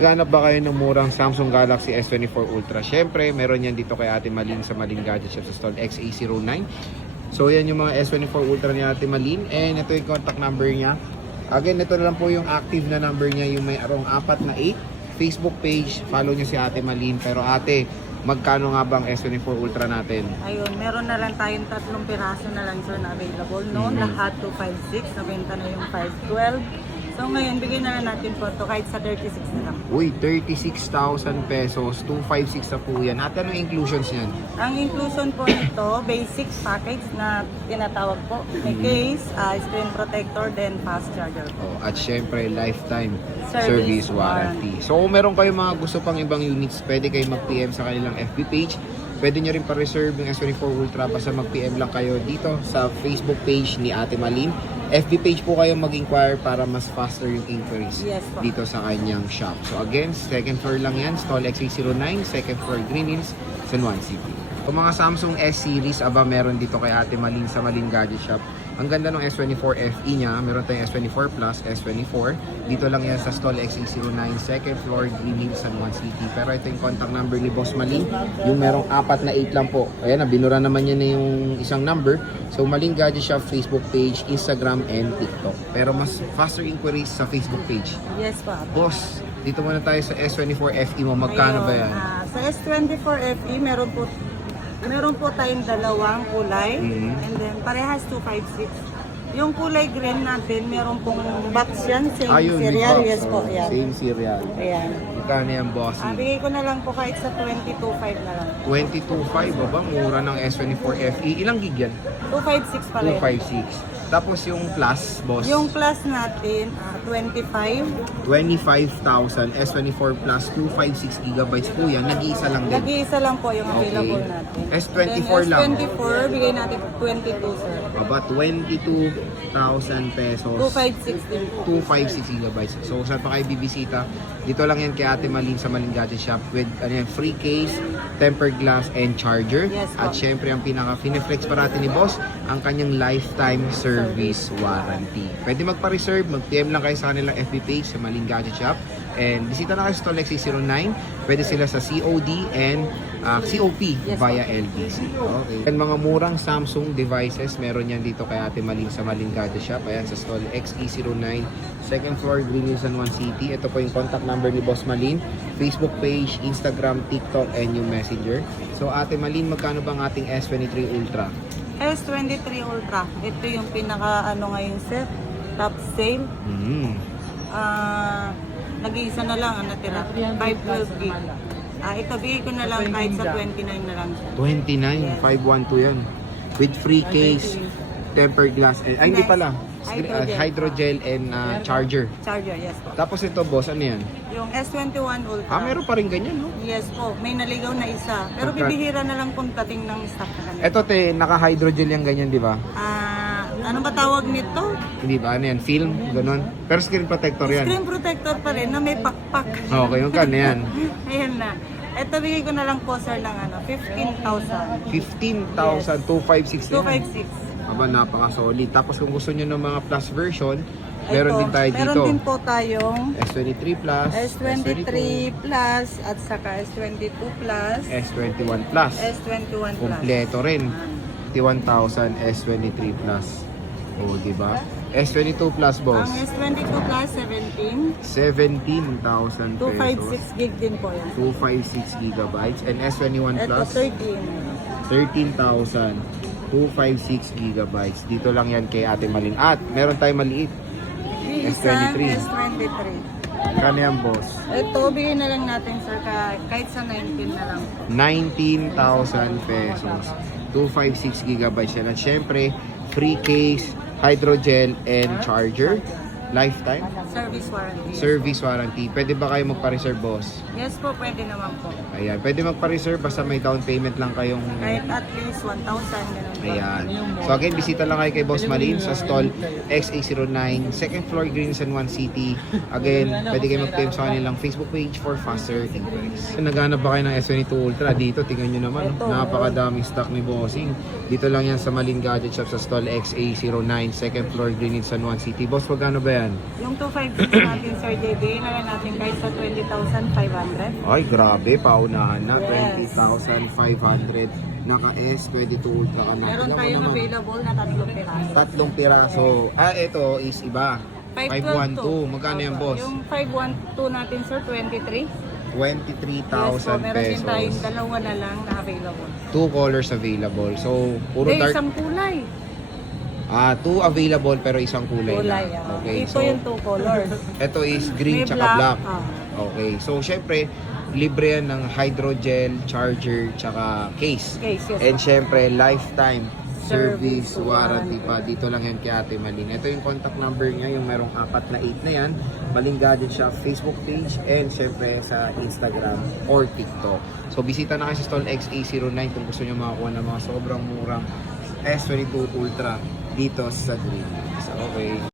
Naghanap ba kayo ng murang Samsung Galaxy S24 Ultra? Syempre, meron yan dito kay Ate Malin sa Malin Gadget Shop sa stall XA09. So, yan yung mga S24 Ultra ni Ate Malin. And ito yung contact number niya. Again, ito na lang po yung active na number niya, yung may arong 4 na 8. Facebook page, follow niyo si Ate Malin. Pero ate, magkano nga bang S24 Ultra natin? Ayun, meron na lang tayong 3 piraso na lang sir na available, no? Lahat 256, nabenta na yung 512. So ngayon, bigyan na lang natin po ito kahit sa 36 na lang. Uy, 36,000 pesos, 256 na po yan. At anong inclusions yan? Ang inclusion po nito, basic package na tinatawag po. May case, screen protector, then fast charger po. Oh, at syempre, lifetime Service service warranty. So kung meron kayong mga gusto pang ibang units, pwede kayo mag-PM sa kanilang FB page. Pwede nyo rin pa-reserve yung S24 Ultra, basta mag-PM lang kayo dito sa Facebook page ni Ate Malin. FB page po kayo mag-inquire para mas faster yung inquiries dito sa kanyang shop. So again, second floor lang yan, stall XA09, second floor Green Hills, San Juan City. Kung mga Samsung S-Series, meron dito kay Ate Malin sa Malin Gadget Shop. Ang ganda ng S24 FE niya, meron tayong S24 Plus, S24. Dito lang yan sa stall XA09, second floor, Green Hills, San Juan City. Pero ito yung contact number ni Boss Malin, yung merong 4 na 8 lang po. Ayan, binura naman niya na yung isang number. So, Malin Gadget Shop, Facebook page, Instagram, and TikTok. Pero mas faster inquiries sa Facebook page. Yes po. Boss, dito muna tayo sa S24 FE mo. Magkano ba yan? Sa S24 FE, meron po tayong dalawang kulay. And then, parehas 256. Yung kulay green natin, meron pong box yan. Same serial. Yes po. Yan. Same serial. Ayan. Magkano yan, bossy? Bigay ko na lang po kahit sa 22.5 na lang. 22.5, baba, mura ng S24 FE. Ilang gig yan? 256 pala yun. 256. Tapos yung plus, boss? Yung plus natin, 25. 25,000 S24 plus 256 gigabytes po yan. Nag-iisa lang din. Nag-iisa lang po yung available natin. S24 Then, lang. S24, bigay natin 22, sir. Aba, 22,000 pesos. 256 din po. 256 gigabytes. So, saan pa kayo bibisita? Dito lang yan kay Ate Malin sa Malin Gadget Shop with free case, tempered glass, and charger. Yes, At syempre, ang pinaka-fineflex pa natin ni Boss, ang kanyang lifetime service warranty. Pwede magpa-reserve, mag-PM lang kayo sa kanilang FB page sa Malin Gadget Shop. And bisita na kayo sa Stall XA09. Pwede sila sa COD and COP via LBC. Okay. And mga murang Samsung devices, meron yan dito kay Ate Malin sa Malin Gadget Shop. Ayan, sa Stall XA09, second floor, Green Hills, San Juan City. Ito po yung contact number ni Boss Malin. Facebook page, Instagram, TikTok, and yung Messenger. So Ate Malin, magkano bang ating S23 Ultra? S23 Ultra. Ito yung pinaka ngayon sir, top sale. Nag-iisa na lang ang natira. 512 gig. Ito bigay ko na lang kahit sa 29 na lang siya. 29, 512 yan. With free case, tempered glass, ay hindi pala. Hydrogel and charger. Charger, yes po. Tapos ito, boss, ano yan? Yung S21 Ultra. Meron pa rin ganyan, no? Yes po. May naligaw na isa. Pero bibihira na lang kung dating ng stock na kami. Ito, naka-hydrogel yan ganyan, di ba? Ano ba tawag nito? Hindi ba? Ano yan? Film? Ganon? Pero screen protector yan. Screen protector pa rin na may pakpak. Okay, yung kan yan. Ayan na. Ito bigay ko na lang po sir ng 15,000. 15,000, 256 yan. 256. Aba, napaka-solid. Tapos kung gusto nyo ng mga plus version, meron din tayo dito. Meron din po tayong S23 Plus, S23 Plus at saka S22 Plus, S21 Plus. S21 Plus. Kompleto rin. 51,000 S23 Plus. O, diba? S22 Plus, boss. Ang S22 Plus 17,000 pesos. 256 gig din po yan. 256 gigabytes. And S21 Ito Plus, 13,000. 256 gigabytes. Dito lang yan kay Ate Malin. At meron tayong maliit. Isang S23. S23. Kano yan, boss? Ito, bigay na lang natin sir kahit sa 19 na lang po. 19,000 pesos. 256 gigabytes yan. At syempre, free case, hydrogel, and charger. Lifetime. Service warranty. Service warranty. Pwede ba kayo magpa-reserve, boss? Yes po, pwede naman po. Ayan. Pwede magpa-reserve basta may down payment lang kayong... Kahit at least 1,000 ganun po. Ayan. So again, bisita lang kayo kay Boss Malin sa stall XA09, second floor, Green San Juan City. Again, pwede kayo mag-claim sa kanilang Facebook page for faster inquiries. Naghanap ba kayo ng S22 Ultra? Dito, tingnan nyo naman. Napakadaming stock ni Bossing. Dito lang yan sa Malin Gadget Shop sa stall XA09, second floor, Green San Juan City. Boss, magkano ba yan? yan? Yung 256 natin, Sir JB, na lang natin guys sa 20,500. Ay, grabe, paunahan na, Yes. 20,500. Naka-S22 Ultra ka na. Meron Tingnan mo tayong naman. available na 3 piraso. 3 piraso. Ito is iba. 512. Magkano yan, boss? Yung 512 natin, Sir, 23. 23,000 Meron din tayong pesos. dalawa na lang na available. 2 colors available. So, puro dark. Isang kulay. 2 available pero isang kulay, Kulay, na. ah. Okay, Ito so yung 2 colors. ito is green May tsaka black. ah. Okay, so syempre, libre yan ng hydrogel, charger, tsaka case. Case, yes. And syempre, lifetime service Service warranty pa. Dito lang yan kay Ate Malin. Ito yung contact number niya, yung merong 4 na 8 na yan. Maling Gadget siya, Facebook page, and syempre sa Instagram or TikTok. So, bisita na kayo sa stall XA09 kung gusto nyo makakuha ng mga sobrang murang S22 Ultra dito sa Green. So, okay.